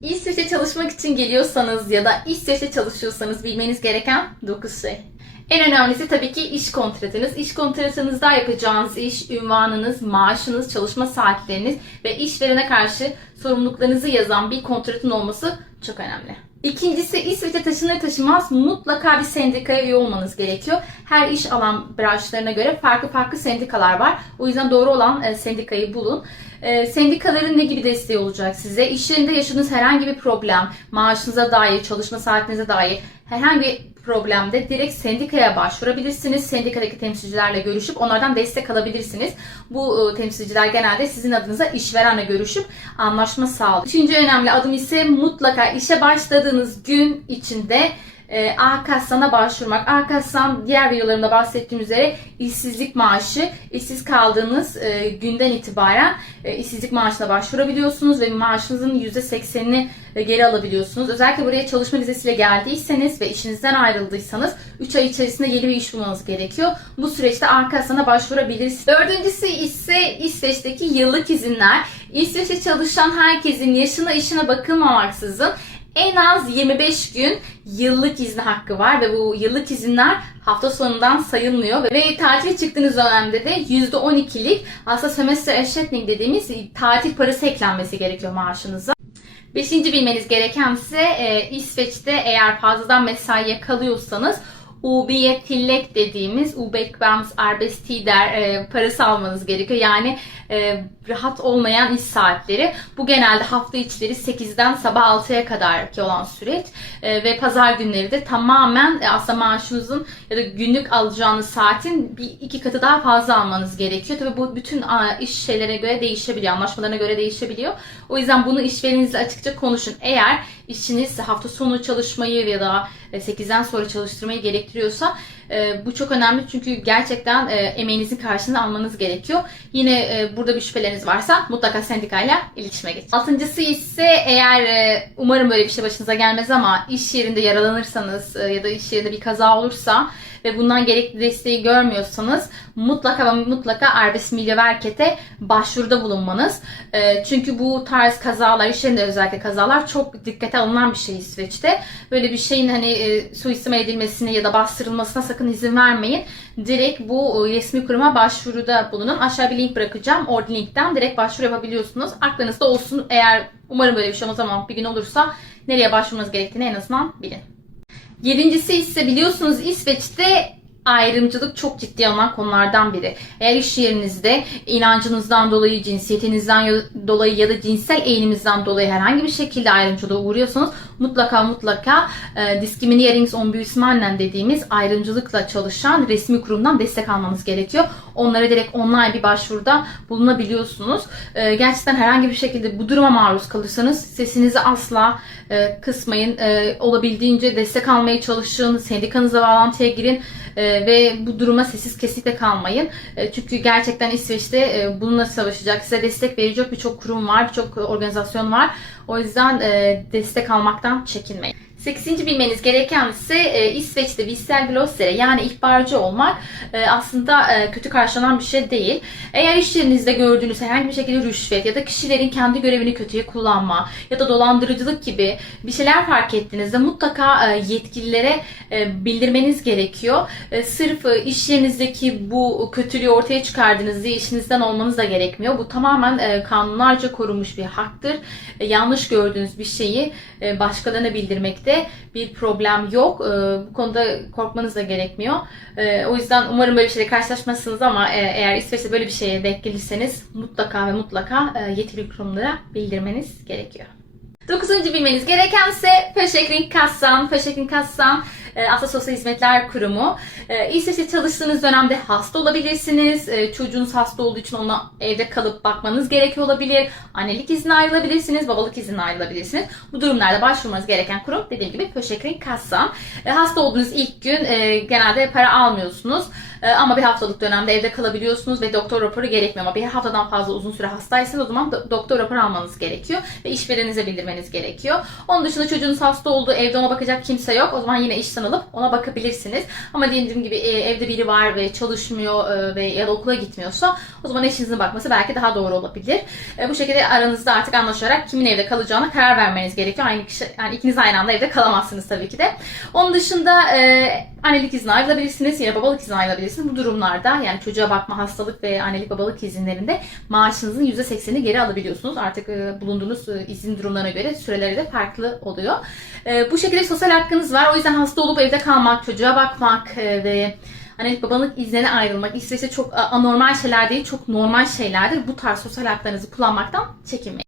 İsveç'e çalışmak için geliyorsanız ya da İsveç'te çalışıyorsanız bilmeniz gereken 9 şey. En önemlisi tabii ki iş kontratınız. İş kontratınızda yapacağınız iş, ünvanınız, maaşınız, çalışma saatleriniz ve işverene karşı sorumluluklarınızı yazan bir kontratın olması çok önemli. İkincisi İsveç'e taşınır taşımaz mutlaka bir sendikaya üye olmanız gerekiyor. Her iş alan branşlarına göre farklı farklı sendikalar var. O yüzden doğru olan e, sendikayı bulun. E, sendikaların ne gibi desteği olacak size? İş yerinde yaşadığınız herhangi bir problem, maaşınıza dair, çalışma saatinize dair herhangi problemde direkt sendikaya başvurabilirsiniz. Sendikadaki temsilcilerle görüşüp onlardan destek alabilirsiniz. Bu e, temsilciler genelde sizin adınıza işverenle görüşüp anlaşma sağlıyor. Üçüncü önemli adım ise mutlaka işe başladığınız gün içinde e, AKASAN'a başvurmak. AKASAN diğer videolarımda bahsettiğim üzere işsizlik maaşı, işsiz kaldığınız e, günden itibaren e, işsizlik maaşına başvurabiliyorsunuz ve maaşınızın %80'ini e, geri alabiliyorsunuz. Özellikle buraya çalışma vizesiyle geldiyseniz ve işinizden ayrıldıysanız 3 ay içerisinde yeni bir iş bulmanız gerekiyor. Bu süreçte AKASAN'a başvurabilirsiniz. Dördüncüsü ise İsveç'teki yıllık izinler. İsveç'te çalışan herkesin yaşına işine bakılmamaksızın en az 25 gün yıllık izne hakkı var ve bu yıllık izinler hafta sonundan sayılmıyor ve tatile çıktığınız dönemde de %12'lik aslında sömestr ersättning dediğimiz tatil parası eklenmesi gerekiyor maaşınıza. Beşinci bilmeniz gereken ise e, İsveç'te eğer fazladan mesaiye kalıyorsanız UB'ye tillek dediğimiz Ubekbams Arbetstider e, parası almanız gerekiyor. Yani e, rahat olmayan iş saatleri. Bu genelde hafta içleri 8'den sabah 6'ya kadar ki olan süreç. E, ve pazar günleri de tamamen e, aslında maaşınızın ya da günlük alacağınız saatin bir iki katı daha fazla almanız gerekiyor. Tabii bu bütün a, iş şeylere göre değişebiliyor. Anlaşmalarına göre değişebiliyor. O yüzden bunu işvereninizle açıkça konuşun. Eğer işiniz hafta sonu çalışmayı ya da 8'den sonra çalıştırmayı gerektiriyorsa e, bu çok önemli çünkü gerçekten e, emeğinizin karşılığını almanız gerekiyor. Yine e, burada bir şüpheleriniz varsa mutlaka sendikayla iletişime geçin. Altıncısı ise eğer e, umarım böyle bir şey başınıza gelmez ama iş yerinde yaralanırsanız e, ya da iş yerinde bir kaza olursa ve bundan gerekli desteği görmüyorsanız mutlaka ve mutlaka Arbes Miljöverket'e başvuruda bulunmanız. E, çünkü bu tarz kazalar, iş yerinde özellikle kazalar çok dikkate alınan bir şey İsveç'te. Böyle bir şeyin hani e, suistimal edilmesine ya da bastırılmasına sakın izin vermeyin. Direkt bu e, resmi kuruma başvuruda bulunun. Aşağı bir link bırakacağım. Orada linkten direkt başvuru yapabiliyorsunuz. Aklınızda olsun eğer umarım böyle bir şey o zaman bir gün olursa nereye başvurmanız gerektiğini en azından bilin. Yedincisi ise biliyorsunuz İsveç'te ayrımcılık çok ciddi alınan konulardan biri. Eğer iş yerinizde inancınızdan dolayı, cinsiyetinizden dolayı ya da cinsel eğiliminizden dolayı herhangi bir şekilde ayrımcılığa uğruyorsanız mutlaka mutlaka e, Discrimineringsombudsmannen dediğimiz ayrımcılıkla çalışan resmi kurumdan destek almanız gerekiyor. Onlara direkt online bir başvuruda bulunabiliyorsunuz. E, gerçekten herhangi bir şekilde bu duruma maruz kalırsanız sesinizi asla e, kısmayın. E, olabildiğince destek almaya çalışın. Sendikanıza bağlantıya girin. Ee, ve bu duruma sessiz kesinlikle kalmayın. Ee, çünkü gerçekten İsveç'te e, bununla savaşacak, size destek verecek birçok kurum var, birçok organizasyon var. O yüzden e, destek almaktan çekinmeyin. Sekizinci bilmeniz gereken ise e, İsveç'te Visselblåsere yani ihbarcı olmak e, aslında e, kötü karşılanan bir şey değil. Eğer iş yerinizde gördüğünüz herhangi bir şekilde rüşvet ya da kişilerin kendi görevini kötüye kullanma ya da dolandırıcılık gibi bir şeyler fark ettiğinizde mutlaka e, yetkililere e, bildirmeniz gerekiyor. E, sırf e, iş yerinizdeki bu kötülüğü ortaya çıkardığınız diye işinizden olmanız da gerekmiyor. Bu tamamen e, kanunlarca korunmuş bir haktır. E, yanlış gördüğünüz bir şeyi e, başkalarına bildirmekte bir problem yok. E, bu konuda korkmanız da gerekmiyor. E, o yüzden umarım böyle bir şeyle karşılaşmazsınız ama e, eğer İsveç'te böyle bir şeye denk gelirseniz mutlaka ve mutlaka e, yetkili kurumlara bildirmeniz gerekiyor. Dokuzuncu bilmeniz gerekense Försäkringskassan. Försäkringskassan e, aslında Sosyal Hizmetler Kurumu. E, İsveç'te çalıştığınız dönemde hasta olabilirsiniz. E, çocuğunuz hasta olduğu için ona evde kalıp bakmanız gerekiyor olabilir. Annelik izni ayrılabilirsiniz, babalık izni ayrılabilirsiniz. Bu durumlarda başvurmanız gereken kurum dediğim gibi Försäkringskassan. E, hasta olduğunuz ilk gün e, genelde para almıyorsunuz. E, ama bir haftalık dönemde evde kalabiliyorsunuz ve doktor raporu gerekmiyor. Ama bir haftadan fazla uzun süre hastaysanız o zaman do- doktor raporu almanız gerekiyor ve işvereninize bildirmeniz gerekiyor. Onun dışında çocuğunuz hasta oldu, evde ona bakacak kimse yok. O zaman yine iş sana alıp ona bakabilirsiniz. Ama dediğim gibi e, evde biri var ve çalışmıyor e, ve ya da okula gitmiyorsa o zaman eşinizin bakması belki daha doğru olabilir. E, bu şekilde aranızda artık anlaşarak kimin evde kalacağına karar vermeniz gerekiyor. Aynı kişi, yani ikiniz aynı anda evde kalamazsınız tabii ki de. Onun dışında annelik izni ayrılabilirsiniz, yine babalık izni ayrılabilirsiniz. Bu durumlarda yani çocuğa bakma, hastalık ve annelik babalık izinlerinde maaşınızın %80'ini geri alabiliyorsunuz. Artık e, bulunduğunuz e, izin durumlarına göre süreleri de farklı oluyor. E, bu şekilde sosyal hakkınız var. O yüzden hasta olup evde kalmak, çocuğa bakmak e, ve annelik babalık iznine ayrılmak İsveç'te çok anormal şeyler değil, çok normal şeylerdir. Bu tarz sosyal haklarınızı kullanmaktan çekinmeyin.